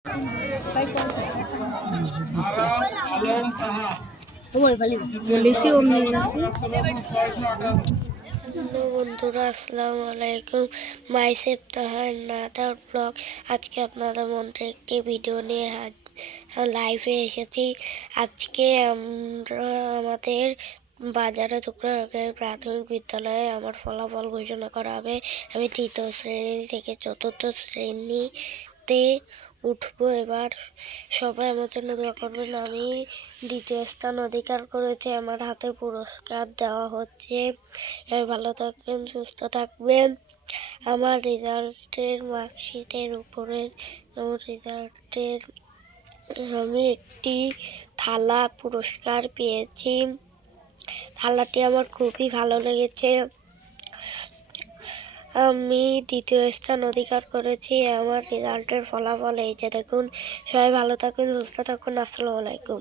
Hello বন্ধুরা, আসসালামু আলাইকুম। মাইসেফ তাহার নাদার ব্লগ। আজকে আপনাদের মধ্যে একটি ভিডিও নিয়ে লাইভে এসেছি। আজকে আমরা আমাদের বাজারে টুকরাগাঁও প্রাথমিক বিদ্যালয়ে আমার ফলাফল ঘোষণা করা হবে। আমি তৃতীয় শ্রেণী থেকে চতুর্থ শ্রেণীতে উঠবো। এবার সবাই আমার জন্য দোয়া করবেন। আমি দ্বিতীয় স্থান অধিকার করেছি, আমার হাতে পুরস্কার দেওয়া হচ্ছে। ভালো থাকবেন, সুস্থ থাকবেন। আমার রেজাল্টের মার্কশিটের উপরে রেজাল্টের আমি একটি থালা পুরস্কার পেয়েছি। থালাটি আমার খুবই ভালো লেগেছে। আমি দ্বিতীয় স্থান অধিকার করেছি। আমার রেজাল্টের ফলাফল এই যে দেখুন। সবাই ভালো থাকুন, সুস্থ থাকুন। আসসালামু আলাইকুম।